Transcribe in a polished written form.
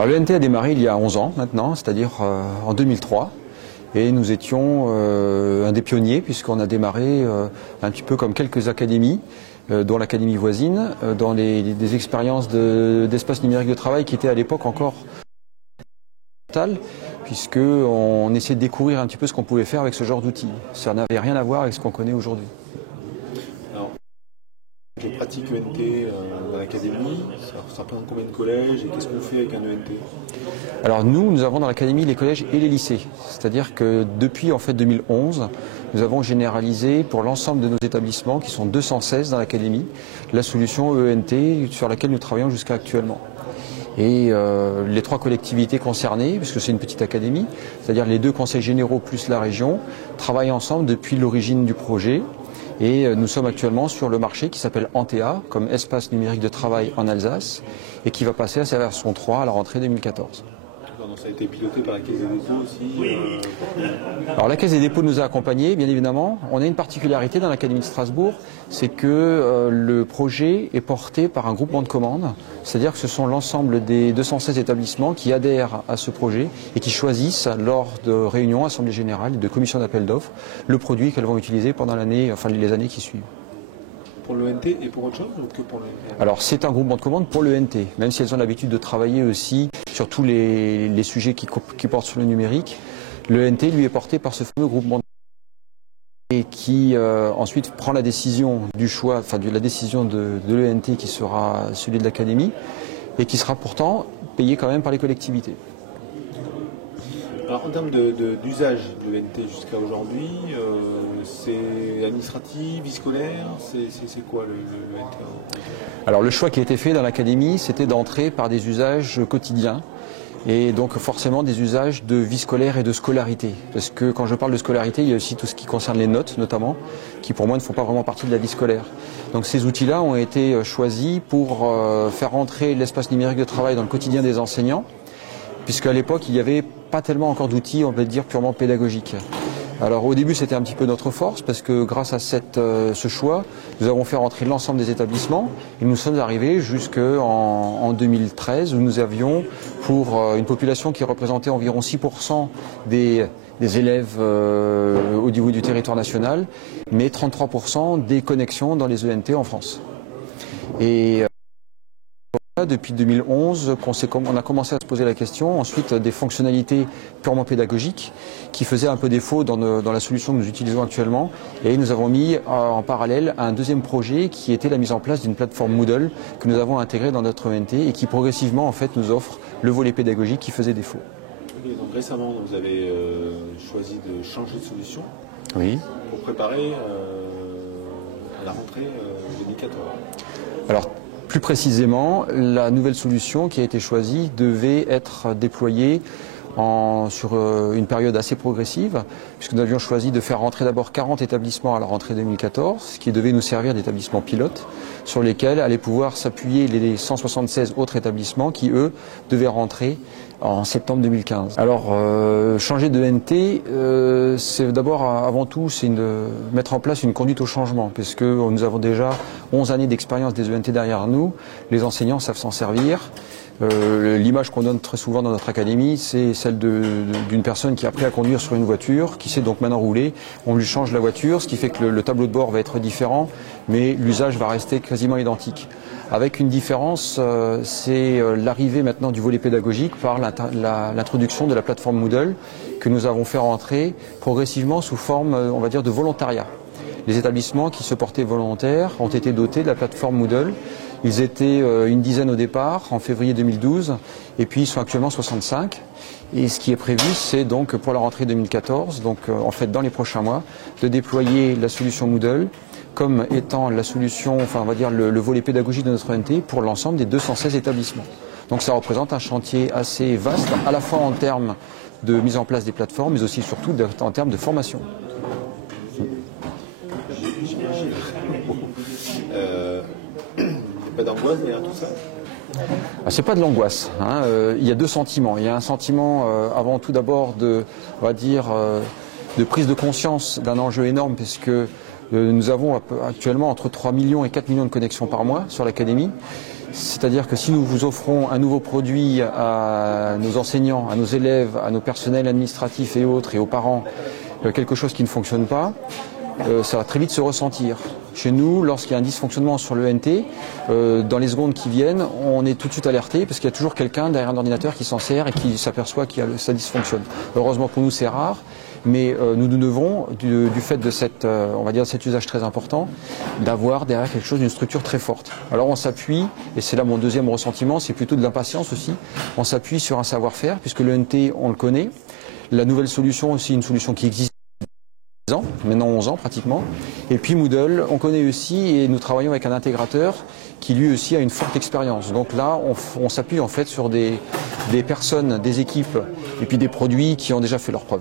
Alors l'ENT a démarré il y a 11 ans maintenant, c'est-à-dire en 2003. Et nous étions un des pionniers puisqu'on a démarré un petit peu comme quelques académies, dont l'académie voisine, dans des expériences d'espace numérique de travail qui étaient à l'époque encore puisqu'on essayait de découvrir un petit peu ce qu'on pouvait faire avec ce genre d'outils. Ça n'avait rien à voir avec ce qu'on connaît aujourd'hui. Alors, les pratiques ENT dans l'académie, ça représente combien de collèges et qu'est-ce qu'on fait avec un ENT? Alors nous avons dans l'académie les collèges et les lycées. C'est-à-dire que depuis en fait 2011, nous avons généralisé pour l'ensemble de nos établissements, qui sont 216 dans l'académie, la solution ENT sur laquelle nous travaillons jusqu'à actuellement. Et les 3 collectivités concernées, puisque c'est une petite académie, c'est-à-dire les 2 conseils généraux plus la région, travaillent ensemble depuis l'origine du projet. Et nous sommes actuellement sur le marché qui s'appelle Antea, comme espace numérique de travail en Alsace, et qui va passer à sa version 3 à la rentrée 2014. Donc ça a été piloté par la Caisse des dépôts aussi. Alors la Caisse des dépôts nous a accompagnés, bien évidemment. On a une particularité dans l'Académie de Strasbourg, c'est que le projet est porté par un groupement de commandes, c'est-à-dire que ce sont l'ensemble des 216 établissements qui adhèrent à ce projet et qui choisissent lors de réunions, assemblées générales, de commissions d'appel d'offres, le produit qu'elles vont utiliser pendant l'année, enfin les années qui suivent. Pour l'ENT et pour autre chose ou que pour l'ENT? Alors c'est un groupement de commandes pour l'ENT, même si elles ont l'habitude de travailler aussi sur tous les sujets qui portent sur le numérique. L'ENT lui est porté par ce fameux groupement de commandes et qui ensuite prend la décision du choix, enfin de la décision de l'ENT qui sera celui de l'académie et qui sera pourtant payé quand même par les collectivités. Alors en termes d'usage de l'ENT jusqu'à aujourd'hui, c'est administratif, vie scolaire, c'est quoi le ENT? Alors le choix qui a été fait dans l'académie, c'était d'entrer par des usages quotidiens et donc forcément des usages de vie scolaire et de scolarité. Parce que quand je parle de scolarité, il y a aussi tout ce qui concerne les notes notamment, qui pour moi ne font pas vraiment partie de la vie scolaire. Donc ces outils-là ont été choisis pour faire entrer l'espace numérique de travail dans le quotidien des enseignants, puisqu'à l'époque il n'y avait pas tellement encore d'outils, on peut dire, purement pédagogiques. Alors au début c'était un petit peu notre force parce que grâce à ce choix, nous avons fait rentrer l'ensemble des établissements et nous sommes arrivés jusqu'en 2013 où nous avions pour une population qui représentait environ 6% des élèves au niveau du territoire national, mais 33% des connexions dans les ENT en France. Et depuis 2011, on a commencé à se poser la question, ensuite des fonctionnalités purement pédagogiques qui faisaient un peu défaut dans la solution que nous utilisons actuellement. Et nous avons mis en parallèle un deuxième projet qui était la mise en place d'une plateforme Moodle que nous avons intégrée dans notre ENT et qui progressivement en fait nous offre le volet pédagogique qui faisait défaut. Okay, donc récemment, vous avez choisi de changer de solution pour préparer la rentrée 2014. Alors, plus précisément, la nouvelle solution qui a été choisie devait être déployée sur une période assez progressive, puisque nous avions choisi de faire rentrer d'abord 40 établissements à la rentrée 2014, ce qui devait nous servir d'établissements pilotes, sur lesquels allaient pouvoir s'appuyer les 176 autres établissements qui, eux, devaient rentrer en septembre 2015. Alors, changer de NT, c'est d'abord, avant tout, c'est mettre en place une conduite au changement, puisque nous avons déjà 11 années d'expérience des ENT derrière nous, les enseignants savent s'en servir. L'image qu'on donne très souvent dans notre académie, c'est celle d'une personne qui a appris à conduire sur une voiture, qui sait donc maintenant rouler. On lui change la voiture, ce qui fait que le tableau de bord va être différent, mais l'usage va rester quasiment identique. Avec une différence, c'est l'arrivée maintenant du volet pédagogique par l'introduction de la plateforme Moodle que nous avons fait rentrer progressivement sous forme, on va dire, de volontariat. Les établissements qui se portaient volontaires ont été dotés de la plateforme Moodle. Ils étaient une dizaine au départ, en février 2012, et puis ils sont actuellement 65. Et ce qui est prévu, c'est donc pour la rentrée 2014, donc en fait dans les prochains mois, de déployer la solution Moodle comme étant la solution, enfin on va dire le volet pédagogique de notre ENT pour l'ensemble des 216 établissements. Donc ça représente un chantier assez vaste, à la fois en termes de mise en place des plateformes, mais aussi surtout en termes de formation. Pas d'angoisse derrière tout ça? C'est pas de l'angoisse. Il y a deux sentiments. Il y a un sentiment avant tout d'abord de prise de conscience d'un enjeu énorme, puisque Nous avons actuellement entre 3 millions et 4 millions de connexions par mois sur l'académie. C'est-à-dire que si nous vous offrons un nouveau produit à nos enseignants, à nos élèves, à nos personnels administratifs et autres, et aux parents, quelque chose qui ne fonctionne pas, ça va très vite se ressentir. Chez nous, lorsqu'il y a un dysfonctionnement sur l'ENT, dans les secondes qui viennent, on est tout de suite alerté parce qu'il y a toujours quelqu'un derrière un ordinateur qui s'en sert et qui s'aperçoit que ça dysfonctionne. Heureusement pour nous, c'est rare, mais nous nous devons, du fait de on va dire, cet usage très important, d'avoir derrière quelque chose, d'une structure très forte. Alors on s'appuie, et c'est là mon deuxième ressentiment, c'est plutôt de l'impatience aussi, on s'appuie sur un savoir-faire puisque l'ENT, on le connaît. La nouvelle solution, c'est une solution qui existe maintenant 11 ans pratiquement. Et puis Moodle, on connaît aussi et nous travaillons avec un intégrateur qui lui aussi a une forte expérience. Donc là, on s'appuie en fait sur des personnes, des équipes et puis des produits qui ont déjà fait leurs preuves.